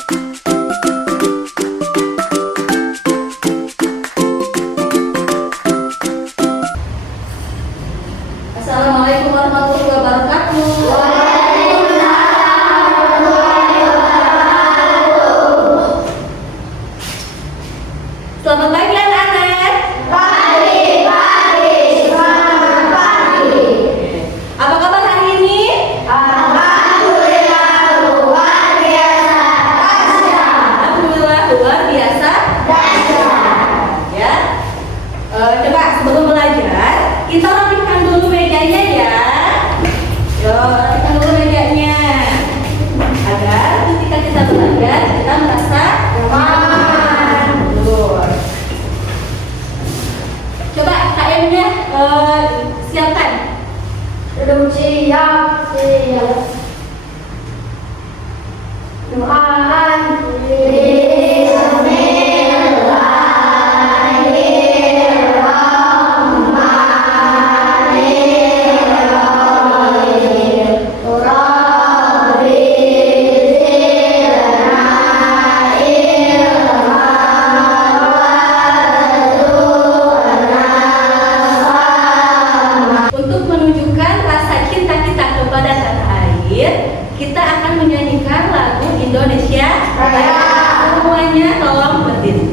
Assalamualaikum warahmatullahi wabarakatuh. Selamat pagi anak-anak. Pagi. Selamat pagi. Apa kabar hari ini? Alhamdulillah luar biasa dahsyat. Alhamdulillah luar biasa. Ya. Coba sebelum belajar, kita rapikan dulu mejanya ya. Yo, rapikan dulu mejanya. Agar ketika kita belajar, kita merasa Aman. Betul. Coba KM-nya siapkan. Belum siap. Doaan. Untuk menunjukkan rasa cinta kita kepada tanah air, kita akan menyanyikan lagu Indonesia Raya. Semuanya tolong berdiri.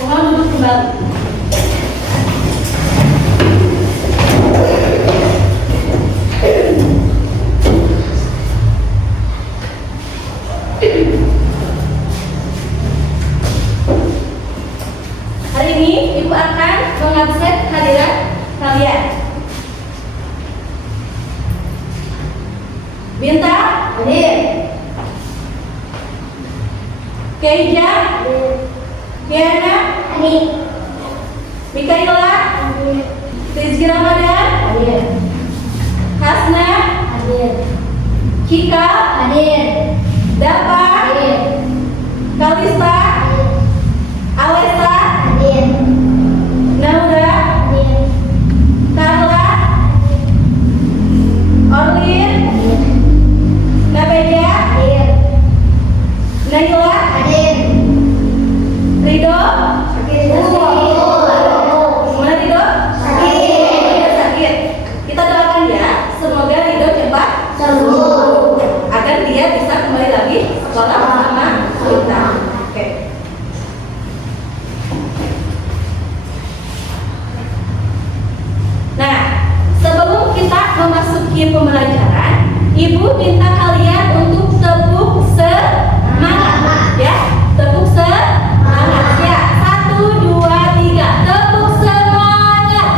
Mohon duduk kembali. Hari ini Ibu akan mengabsen hadirat kalian. Binta hadir. Keija hadir. Diana hadir. Mikaela hadir. Rizky Ramadan hadir. Hasna hadir. Cika hadir. Dapa hadir. Kalista hadir. Alessa hadir. Naura hadir. Carla hadir. Orlin hadir. Nabeja hadir. Naila hadir. Rido sakit. Mana Rido? Sakit. Kita doakan ya, semoga Rido cepat sembuh agar dia bisa kembali lagi sekolah bersama kita. Oke. Nah, sebelum kita memasuki pembelajaran, Ibu minta kalian untuk tepuk semangat ya. Tepuk semangat ya. 1, 2, 3. Tepuk semangat.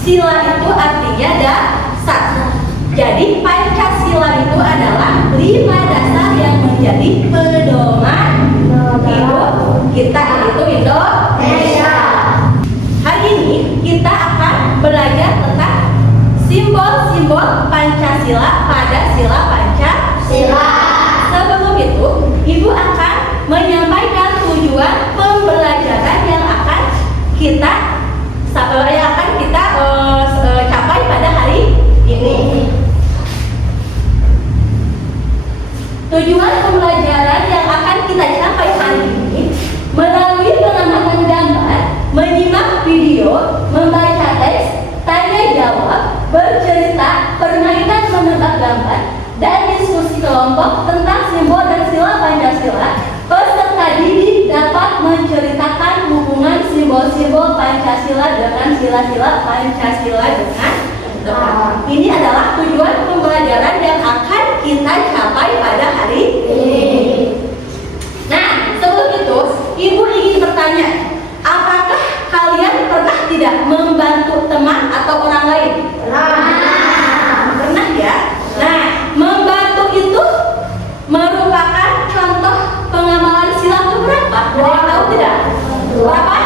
Sila itu artinya dasar. Jadi Pancasila itu adalah 5 dasar yang menjadi pedoman hidup kita, yaitu Indonesia. Hari ini kita akan belajar tentang simbol-simbol Pancasila pada sila Pancasila. Sebelum itu, Ibu akan menyampaikan tujuan pembelajaran yang akan kita capai pada hari ini. Tujuan pembelajaran yang akan kita capai hari ini melalui pengamatan gambar, menyimak video, membaca teks, tanya jawab, bercerita, permainan menebak gambar, dan diskusi kelompok tentang simbol dan sila Pancasila. Peserta didik dapat menceritakan hubungan simbol-simbol Pancasila dengan sila-sila Pancasila dengan depan. Ini adalah tujuan pembelajaran yang akan kita capai pada hari ini. Nah, sebelum itu, Ibu ingin bertanya, apakah kalian pernah tidak membantu teman atau orang lain? Pernah ya? Nah, membantu itu merupakan contoh pengamalan sila berapa? Ada yang tahu tidak? Berapa?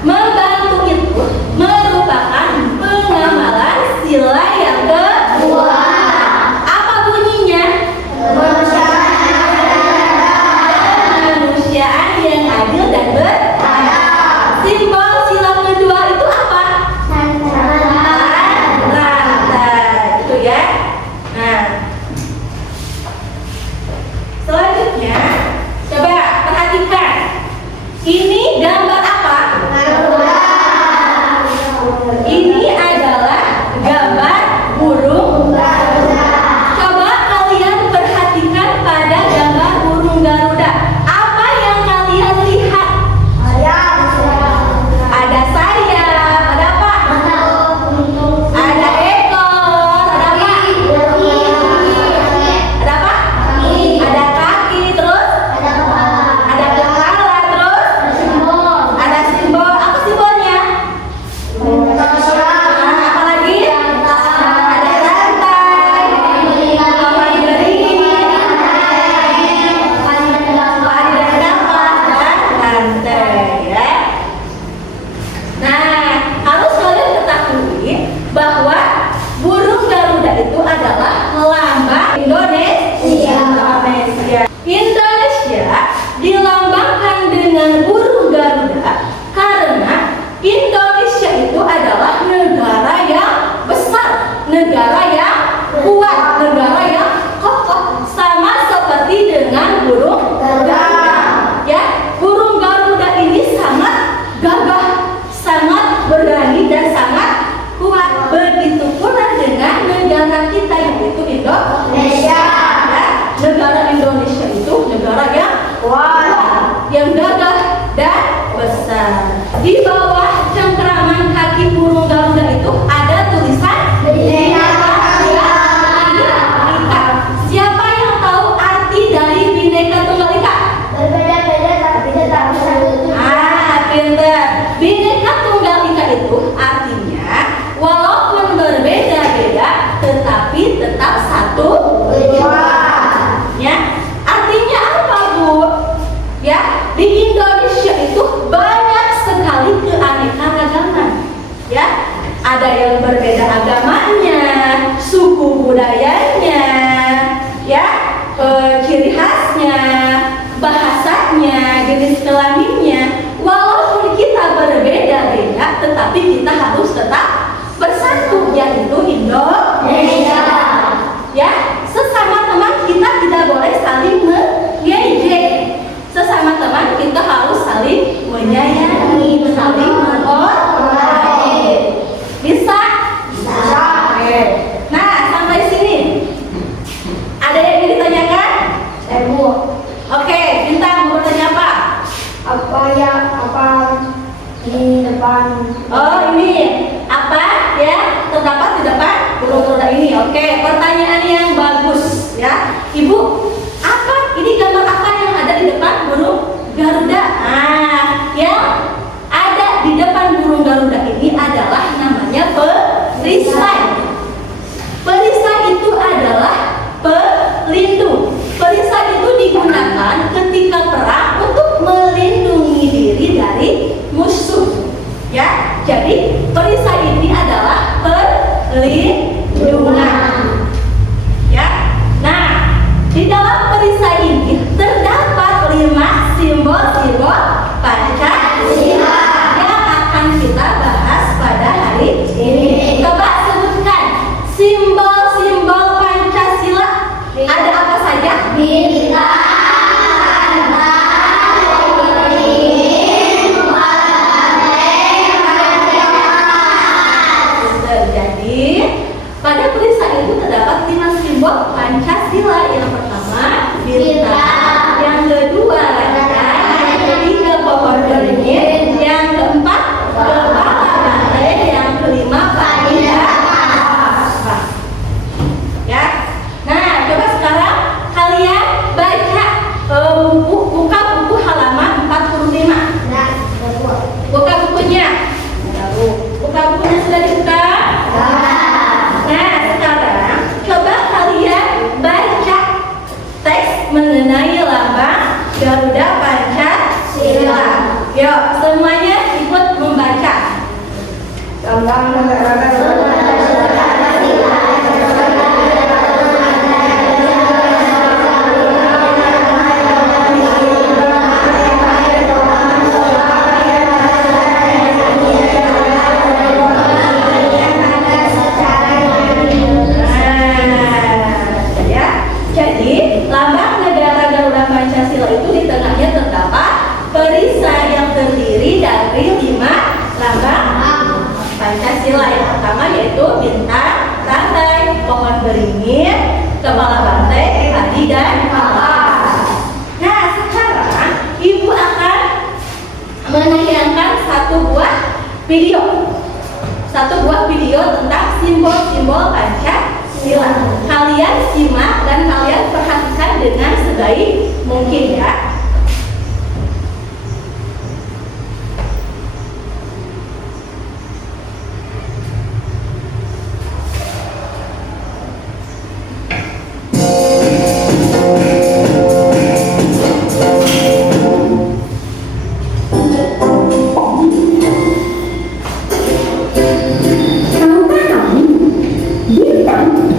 Membantu itu merupakan pengamalan sila yang kedua. Apa bunyinya? Kemanusiaan yang adil dan beradab. Simbol sila kedua itu apa? Rantai. Itu ya. Nah, selanjutnya coba perhatikan. Ini gambar apa? Ini adalah gambar burung Garuda. Coba kalian perhatikan pada gambar burung Garuda. Apa yang kalian lihat? Ada sayap, ada apa? Ada ekor, ada apa? Ada apa? Ada kaki, terus ada kepala, terus ada simbol. Apa simbolnya? Apa lagi? Ada rantai, papan beringin, padi dan kapas, dan rantai ya. Nah, harus kalian ketahui bahwa burung Garuda itu adalah lambang Indonesia. Indonesia dilambangkan dengan burung Garuda karena Indonesia itu adalah negara yang besar, negara yang kuat, negara yang kokoh, sama seperti dengan burung Garuda. Ya, burung Garuda ini sangat gagah, sangat berani dan sangat kuat. Begitu pula dengan negara kita yaitu Indonesia. Ya, negara Indonesia itu negara yang kuat, yang gagah dan besar. Di bawah cengkraman kaki burung Garuda itu ada tulisan Bhinneka Tunggal Ika. Siapa yang tahu arti dari Bhinneka Tunggal Ika? Berbeda-beda tapi tetap satu. Pintar. Bhinneka Tunggal Ika itu artinya walaupun berbeda-beda tetapi tetap satu tujuan. Ya, artinya apa, Bu? Ya, di Indonesia itu banyak sekali keanekaragaman. Ya, ada yang berbeda agamanya, suku budayanya, ya, ciri khasnya, bahasanya, jenis kelaminnya. Walaupun kita berbeda-beda, tetapi kita harus tetap bersatu, yaitu Indonesia. Ya, sesama teman kita tidak boleh saling mengejek. Sesama teman kita harus saling menyayangi, saling menghormati. Bisa? Bisa. Oke. Nah, sampai sini. Ada yang ingin ditanyakan? Ibu, Oke, Bintang mau bertanya apa? apa di depan? Oh, ini apa ya? Terdapat di depan burung Garuda ini. Oke, pertanyaan yang bagus ya. Ibu, apa? Ini gambar apa yang ada di depan burung Garuda? Yang ada di depan burung Garuda ini Ya, jadi perisai ini adalah perlindungan. Ya. Nah, di dalam perisai ini terdapat 5 simbol-simbol Pancasila yang akan kita bahas pada hari ini. Coba sebutkan simbol-simbol Pancasila. Ada apa saja? Bintang. Pada perisai itu terdapat 5 simbol Pancasila. Yang pertama bintang, yang kedua rantai, yang ketiga pohon beringin, yang keempat kepala banteng, yang kelima payung. Ya. Nah, coba sekarang kalian baca buka buku halaman 45. Buka bukunya. Buka bukunya sudah dibuka? Nah, sekarang coba kalian baca teks mengenai lambang Garuda Pancasila. Yuk, semuanya ikut membaca. Lambang negara Pancasila. Lambang negara Garuda Pancasila itu di tengahnya terdapat perisai yang terdiri dari 5 lambang Pancasila. Yang pertama yaitu bintang, rantai, pohon beringin, kepala banteng, hati dan kapas. Nah, sekarang ibu akan menayangkan satu buah video tentang simbol-simbol Pancasila. Kalian simak dan kalian perhatikan dengan sebaik mungkin ya.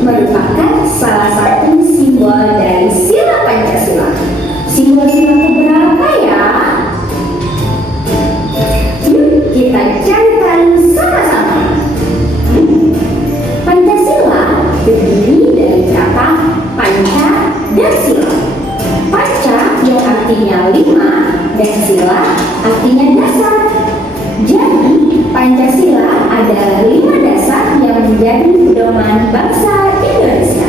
Merupakan salah satu simbol dari sila Pancasila. Simbol-sila keberapa ya? Yuk kita cari tahu sama-sama. Pancasila terdiri dari kata panca dan sila. Panca yang artinya 5 dan sila artinya dasar. Jadi Pancasila adalah 5 dasar yang menjadi pedoman bangsa Indonesia.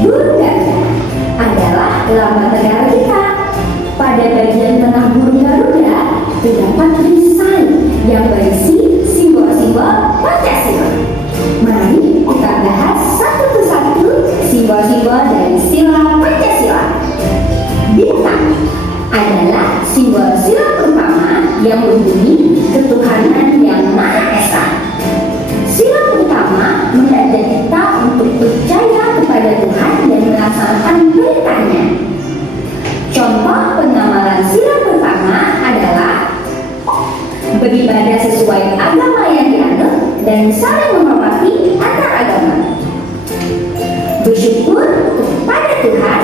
Burung Garuda adalah lambang negara kita. Pada bagian tengah burung Garuda terdapat perisai yang berisi simbol-simbol Pancasila. Mari kita bahas satu persatu simbol-simbol dari sila Pancasila. Bintang adalah simbol sila pertama yang berbunyi ketuhanan yang Maha Esa. Sila pertama mengajak kita untuk percaya kepada Tuhan dan melaksanakan perintahnya. Contoh pengamalan sila pertama adalah beribadah sesuai agama yang dianut dan saling menghormati antar agama, bersyukur kepada Tuhan,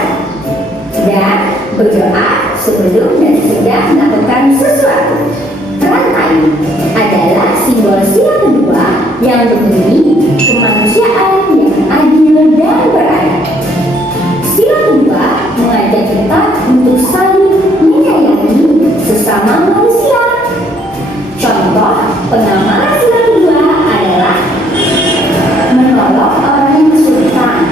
dan berdoa sebelum dan sesudah melakukan sesuatu. Rantai adalah simbol sila kedua yang berbunyi kemanusiaan yang adil dan beradab. Sila kedua mengajak kita untuk saling menyayangi sesama manusia. Contoh pengamalan sila kedua adalah menolong orang yang kesulitan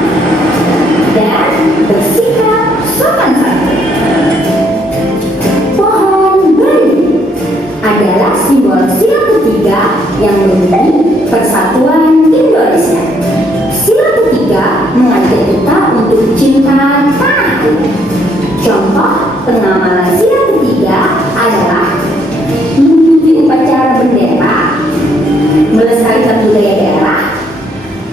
dan bersikap sopan santun. Pohon beringin adalah simbol sila ketiga yang berbunyi persatuan Indonesia. Sila ketiga mengajak kita untuk cinta tanah. Contoh pengamalan sila ketiga adalah mengikuti upacara bendera, melestarikan budaya daerah,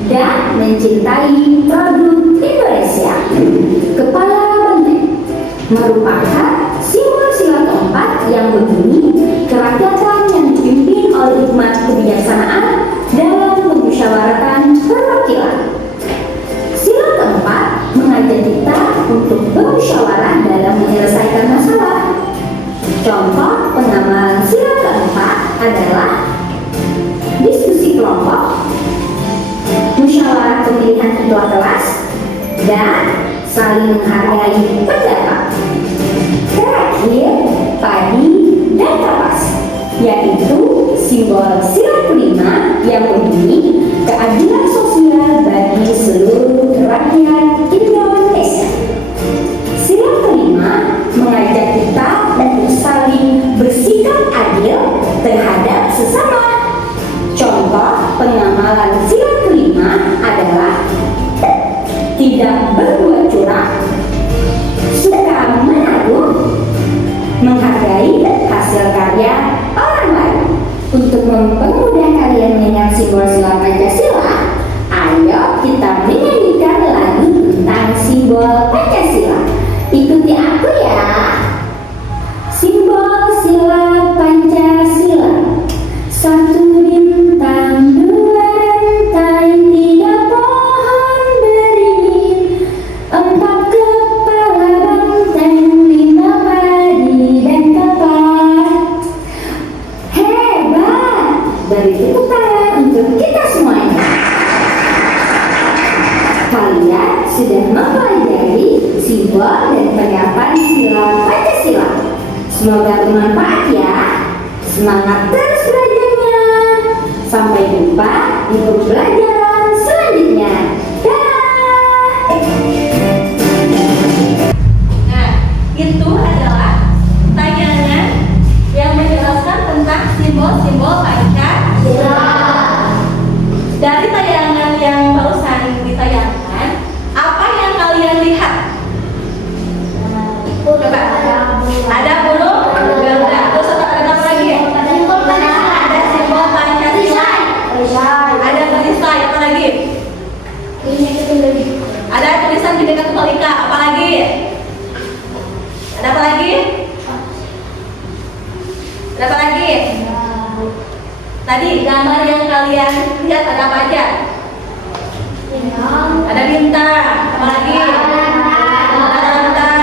dan mencintai produk Indonesia. Kepala banteng merupakan simbol sila keempat yang berbunyi kerakyatan yang dipimpin dan saling menghargai pendapat. Terakhir, padi dan kapas, yaitu simbol sila kelima yang berbunyi keadilan sosial bagi seluruh rakyat Indonesia. Sila kelima mengajak kita untuk saling bersikap adil terhadap sesama. Contoh pengamalan sila kelima adalah tidak berbuat curang, suka menabung, menghargai hasil karya orang lain. Untuk mempermudah kalian mengingat simbol sila Pancasila, ayo kita menyanyikan lagu tentang simbol Pancasila. Ikuti aku ya. Simbol sila Pancasila: satu bintang, dua rantai, tiga pohon beringin, empat kepala banteng, lima padi dan kapas. Hebat! Beri tepuk tangan untuk kita semuanya. Kalian sudah mempelajari simbol dan penerapan sila Pancasila. Semoga bermanfaat ya. Semangat terus belajarnya. Sampai jumpa di pembelajaran selanjutnya. Dah. Nah, itu adalah tayangan yang menjelaskan tentang simbol-simbol Pancasila. Dari tayangan yang barusan ditayangkan, apa yang kalian lihat? Coba. Ada burung Garuda. Terus ada apa lagi? Ada simbol Pancasila. Ada perisai. Apa lagi? Ada tulisan Bhinneka Tunggal Ika. Apa lagi? Ada apa lagi? Ada apa lagi? Tadi gambar yang kalian lihat ada apa aja? Ada bintang. Apa lagi? Ada rantai.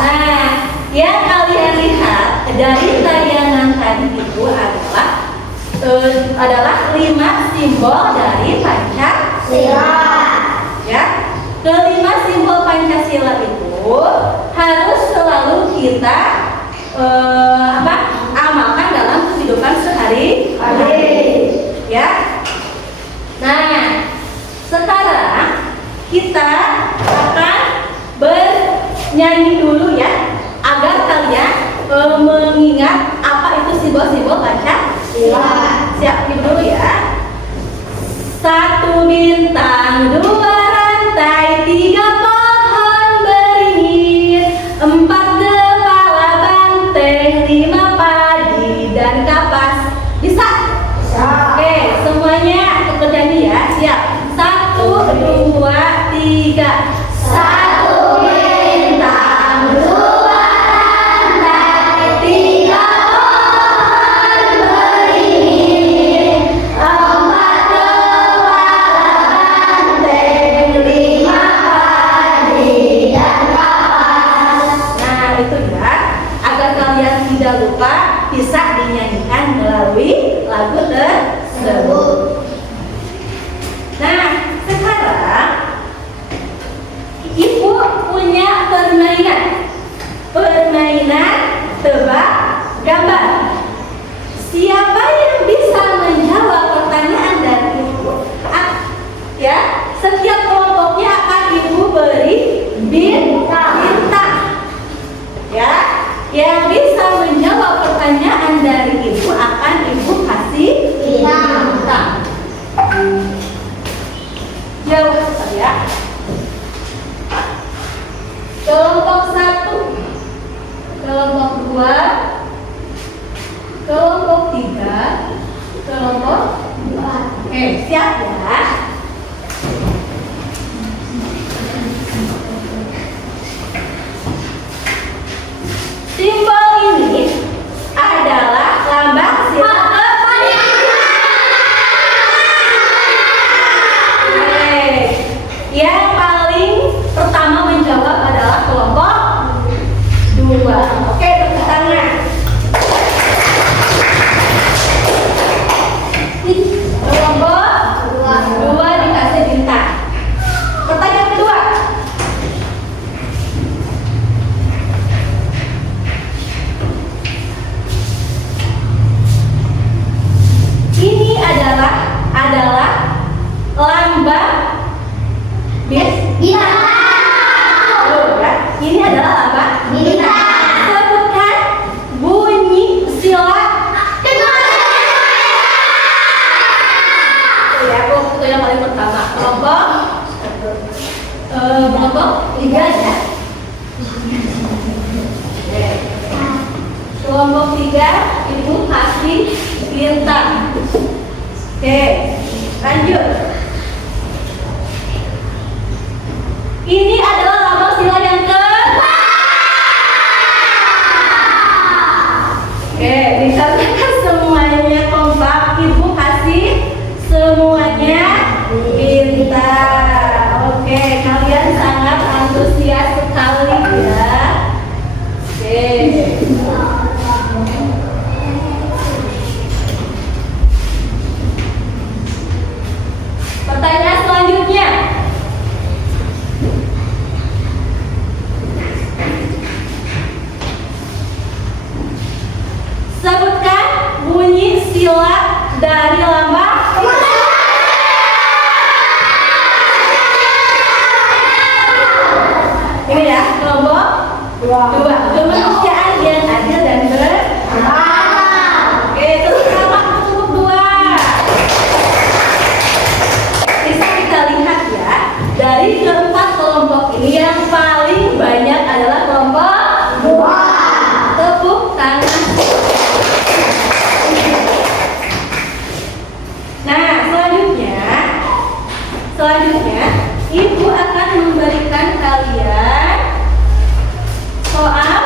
Nah, yang kalian lihat dari tayangan tadi itu adalah 5 simbol dari Pancasila. Ya, kelima simbol Pancasila itu harus selalu kita amalkan dalam kehidupan sehari-hari. Ya. Nah, sekarang kita akan bernyanyi dulu ya, agar kalian mengingat apa itu simbol-simbol Pancasila. Siap dulu ya. Satu bintang, dua rantai, tiga pohon beringin, empat kepala banteng, lima padi dan kapas. Bisa? Oke, semuanya ikut nyanyi ya. Siap. 1, 2, 3. Satu bintang, dua rantai, tiga pohon beringin, empat kepala banteng, lima padi dan kapas. Nah, itu ya, agar kalian tidak lupa bisa dinyanyikan melalui lagu tersebut. Nah, sekarang Ibu punya permainan tebak gambar. Siapa yang bisa menjawab pertanyaan dari Ibu? Ya, setiap kelompoknya akan Ibu beri bintang. Ya, yang bisa menjawab pertanyaan dari Ibu akan Ibu kasih bintang. Jawab ya. Kelompok 1, kelompok 2, kelompok 3, kelompok 4. Oke, siap ya. Simbol ini adalah lambang sila yang paling pertama menjawab adalah kelompok 2. Oke, tepuk tangan. Kelompok 3 Ibu kasih bintang. Oke, lanjut. Ini adalah lambang sila yang ke-4. Oke, dikatakan semuanya kompak, Ibu kasih semuanya bintang. Oke, kalian sangat antusias sekali ya. Oke. Pertanyaan selanjutnya. Sebutkan bunyi sila dari lambang. Ini ya, kelompok 2. Kemanusiaan yang adil dan beradab. Oke, terus waktu cukup 2. Bisa kita lihat ya, dari keempat kelompok ini yang paling banyak adalah kelompok 2. Tepuk tangan. Nah, selanjutnya Ibu akan memberikan kalian soal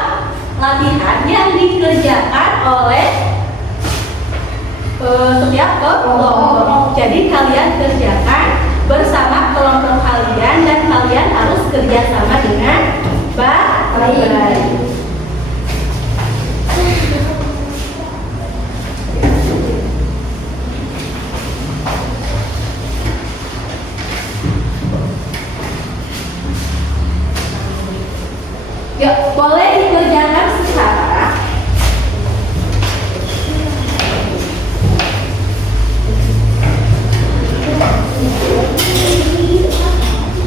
latihan yang dikerjakan oleh setiap kelompok. Jadi kalian kerjakan bersama kelompok kalian dan kalian harus kerjasama dengan baik. Yuk, boleh dikerjakan sekarang.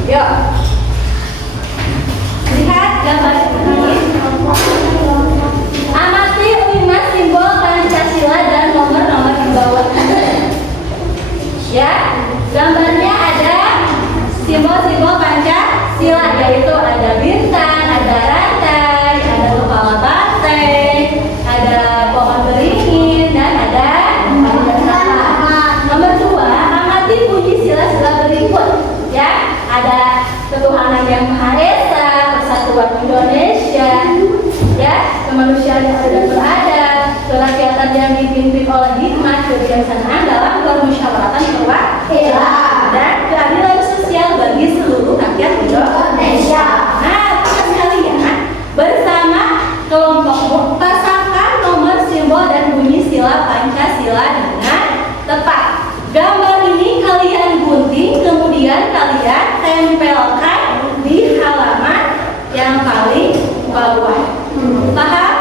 Yuk, lihat gambar ini. Amati 5 simbol Pancasila dan nomor-nomor di bawah. Ya, gambarnya ada simbol-simbol Pancasila, yaitu ada bintang, ada rantai, ada kepala banteng, ada pohon beringin, dan ada Pancasila. Nomor 2, amati bunyi sila-sila berikut. Ya, ada ketuhanan yang Maha Esa, persatuan Indonesia, ya, kemanusiaan yang adil dan beradab, kerakyatan yang dipimpin oleh hikmat, kebijaksanaan dalam permusyawaratan perwakilan, dan keadilan sosial bagi seluruh rakyat Indonesia. Nah, teman sekalian, bersama kelompokmu pasangkan nomor simbol dan bunyi sila Pancasila dengan tepat. Gambar ini kalian gunting, kemudian kalian tempelkan di halaman yang paling bawah. Paham?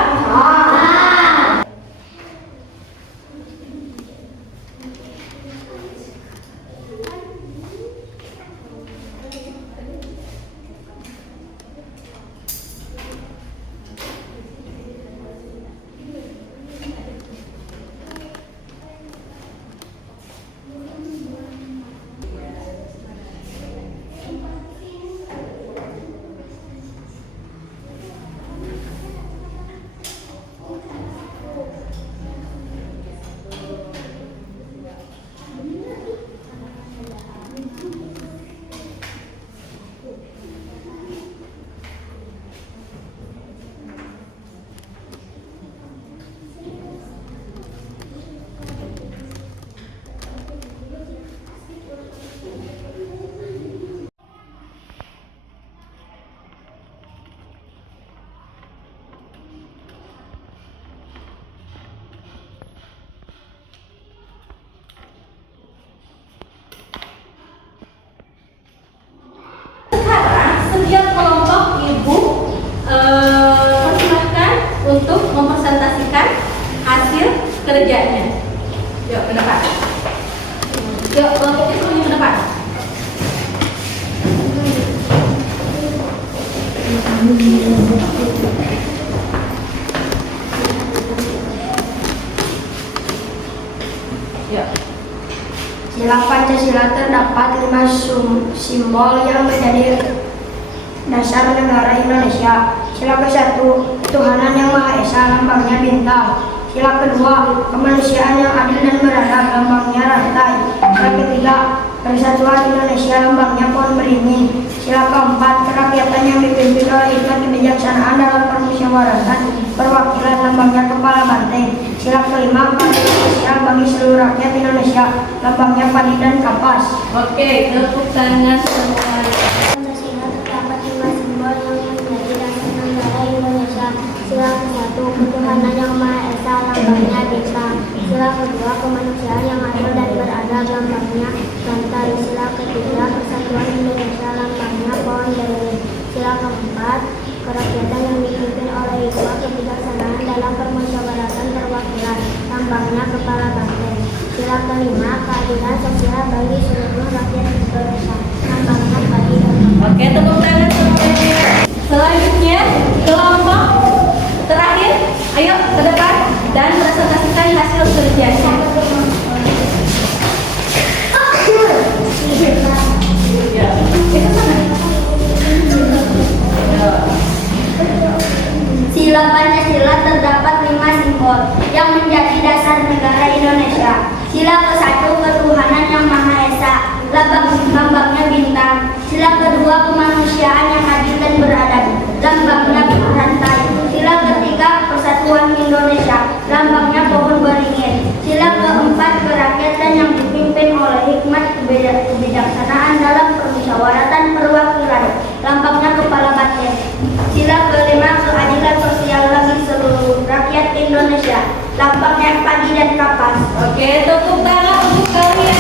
Untuk mempresentasikan hasil kerjanya. Yuk, ke depan. Yuk, kelompoknya semuanya ke depan. Yuk. Dalam Pancasila terdapat 5 simbol yang menjadi dasar negara Indonesia. Sila ke-1, ketuhanan yang Maha Esa, lambangnya bintang. Sila kedua, kemanusiaan yang adil dan beradab, lambangnya rantai. Sila ketiga, persatuan Indonesia, lambangnya pohon beringin. Sila keempat, kerakyatan yang dipimpin oleh hikmat kebijaksanaan dalam permusyawaratan perwakilan, lambangnya kepala banteng. Sila kelima, keadilan sosial bagi seluruh rakyat Indonesia, lambangnya padi dan kapas. Oke, tepuk tangan semuanya. Pancasila terdapat 5 simbol yang menjadi dasar negara Indonesia. Sila ke-1, ketuhanan yang Maha Esa, lambangnya bintang. Sila kedua, kemanusiaan yang adil dan beradab, lambangnya rantai. Sila ketiga, persatuan Indonesia, lambangnya pohon beringin. Sila keempat, kerakyatan yang dipimpin oleh hikmat kebijaksanaan dalam permusyawaratan perwakilan, lambangnya kepala banteng. Sila kelima, keadilan sosial bagi seluruh rakyat Indonesia, lambangnya padi dan kapas. Oke, tepuk tangan semuanya. Selanjutnya, kelompok terakhir, ayo ke depan dan presentasikan hasil kerjanya. Ya, itu sana. Ya. Sila Pancasila terdapat 5 simbol yang menjadi dasar negara Indonesia. Sila ke-1, ketuhanan yang Maha Esa, lambangnya bintang. Sila kedua, kemanusiaan yang adil dan beradab, lambangnya rantai. Sila ketiga, persatuan Indonesia, lambangnya pohon beringin. Sila keempat, kerakyatan yang dipimpin oleh hikmat kebijaksanaan dalam permusyawaratan perwakilan, lambangnya kepala banteng. Sila kelima, keadilan sosial bagi seluruh rakyat Indonesia, lambangnya padi dan kapas. Oke, tepuk tangan untuk kalian.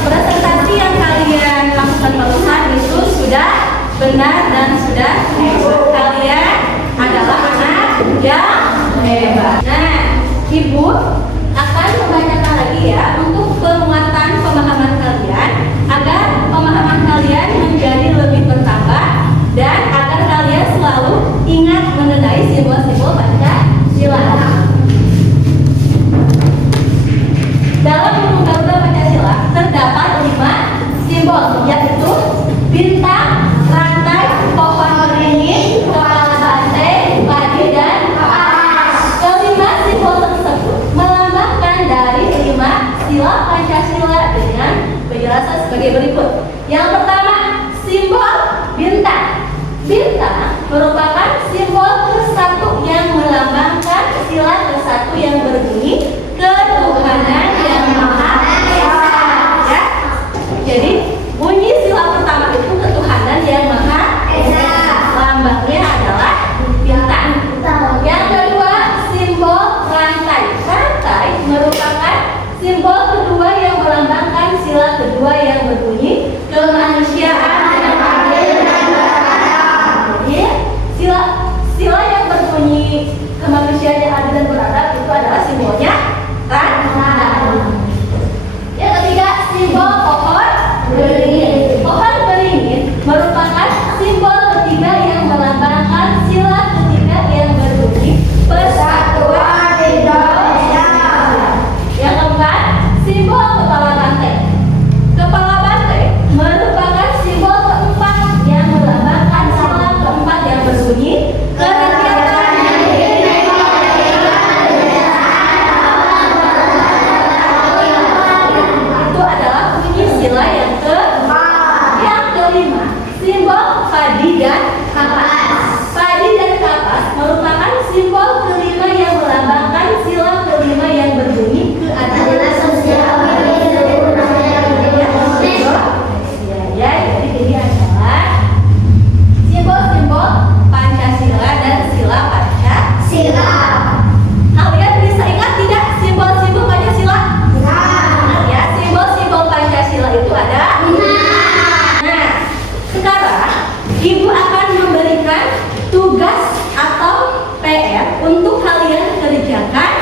Presentasi yang kalian lakukan barusan itu sudah benar dan sudah hebat. Kalian adalah anak yang hebat. Nah, Ibu akan membacakan lagi ya untuk penguatan pemahaman kalian agar pemahaman kalian menjadi lebih bertambah dan agar kalian selalu ingat mengenai simbol-simbol Pancasila. Dalam buku Garuda Pancasila terdapat 5 simbol, yaitu bintang, rantai, pohon beringin, kepala banteng, padi dan kapas. Kelima simbol tersebut melambangkan dari 5 sila Pancasila dengan penjelasan sebagai berikut. Yang pertama, simbol bintang. Bintang merupakan simbol ke-1 yang melambangkan sila ke-1 yang berbunyi ketuhanan yang Maha Esa. Ya. Jadi bunyi sila pertama itu ketuhanan yang Maha Esa. Lambangnya adalah bintang. Yang kedua, simbol rantai. Rantai merupakan simbol kedua yang melambangkan sila kedua yang berbunyi kemanusiaan yang adil dan beradab. Jadi sila yang berbunyi kemanusiaan yang adil dan beradab itu adalah simbolnya rantai. Yang ketiga, simbol pohon beringin. Pohon beringin merupakan simbol ketiga yang melambangkan sila ketiga yang berbunyi persatuan Indonesia. Yang keempat, simbol kepala banteng. Kepala banteng merupakan simbol keempat yang melambangkan sila keempat yang berbunyi kerakyatan. Itu adalah bunyi sila yang keempat. Yang kelima, simbol padi dan kapas. Padi dan kapas merupakan simbol kelima yang melambangkan sila kelima yang berbunyi keadilan sosial bagi seluruh rakyat Indonesia. Ya, jadi ini adalah simbol-simbol Pancasila dan sila Pancasila. Kalian bisa ingat tidak simbol-simbol Pancasila? Ya, simbol-simbol Pancasila itu ada 5. Nah, sekarang Ibu akan memberikan tugas atau PR untuk kalian kerjakan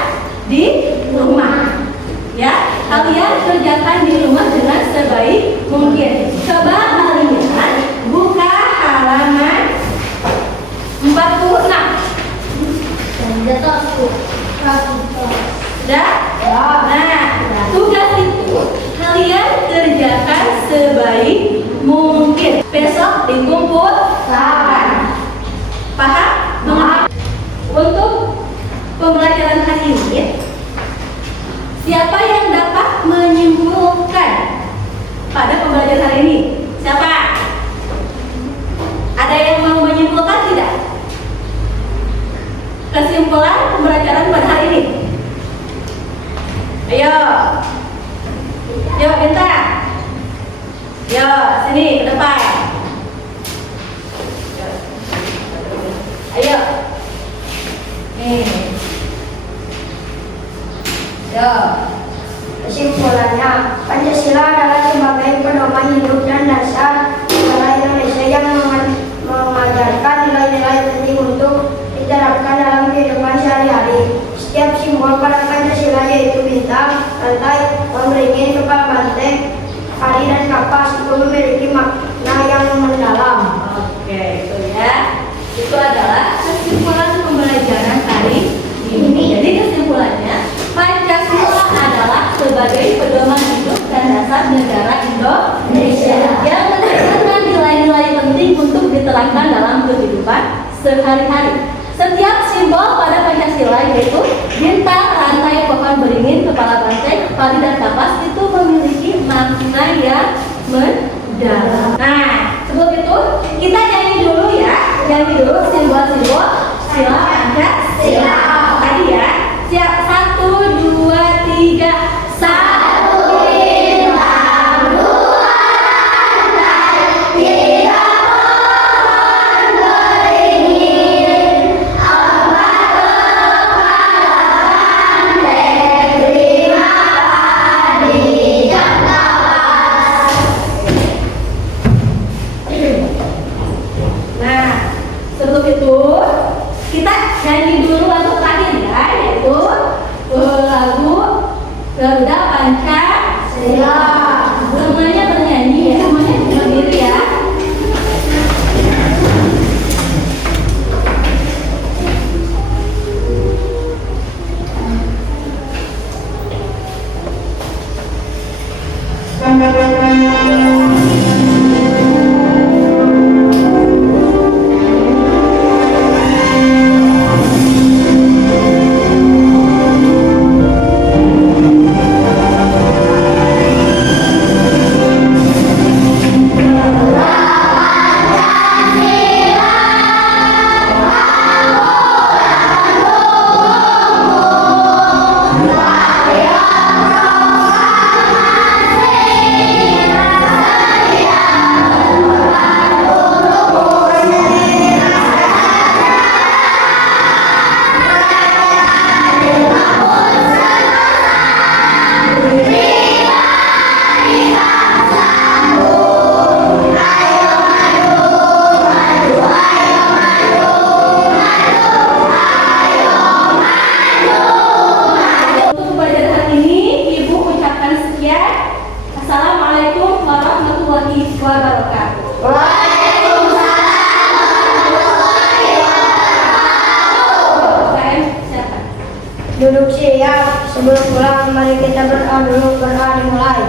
di rumah. Ya, kalian kerjakan di rumah dengan sebaik mungkin. Coba kalian buka halaman 46. Sudah? Nah, tugas itu kalian kerjakan sebaik besok dikumpulkan. Paham? Untuk pembelajaran hari ini, siapa yang dapat menyimpulkan pada pembelajaran hari ini? Siapa? Ada yang mau menyimpulkan tidak? Kesimpulan pembelajaran pada hari ini. Ayo. Yuk, Bintang. Yo, sini ke depan. Ayo. Nih. Yo. Kesimpulannya, Pancasila adalah sebagai pedoman hidup dan dasar negara Indonesia yang mengajarkan nilai-nilai penting untuk diterapkan dalam kehidupan sehari-hari. Setiap simbol pada Pancasila yaitu bintang, rantai, beringin, kepala banteng, hari dan kapas itu memiliki makna yang mendalam. Oke, itu ya. Itu adalah kesimpulan pembelajaran hari ini. Jadi kesimpulannya, Pancasila adalah sebagai pedoman hidup dan dasar negara Indonesia yang menekankan nilai-nilai penting untuk diterapkan dalam kehidupan sehari-hari. Setiap simbol pada Pancasila yaitu bintang, rantai, pohon beringin, kepala banteng, pari dan kapas itu memiliki makna yang mendalam. Nah, sebelum itu kita nyanyi dulu ya, nyanyi dulu simbol-simbol sila Pancasila. Tadi ya, siap 1, 2, 3, 1 bintang, 2 rantai, 3 pohon beringin, 4 kepala banteng, 5 padi dan kapas. Nah, sebelum itu kita nyanyi dulu lagu terakhir ya, yaitu lagu Garuda Pancasila. Semuanya bernyanyi ya, semuanya berdiri ya. Untuk pembelajaran hari ini, Ibu ucapkan sekian. Assalamualaikum warahmatullahi wabarakatuh. Siapa? Duduk siap, sebelum pulang mari kita berdoa dulu, berdoa dimulai.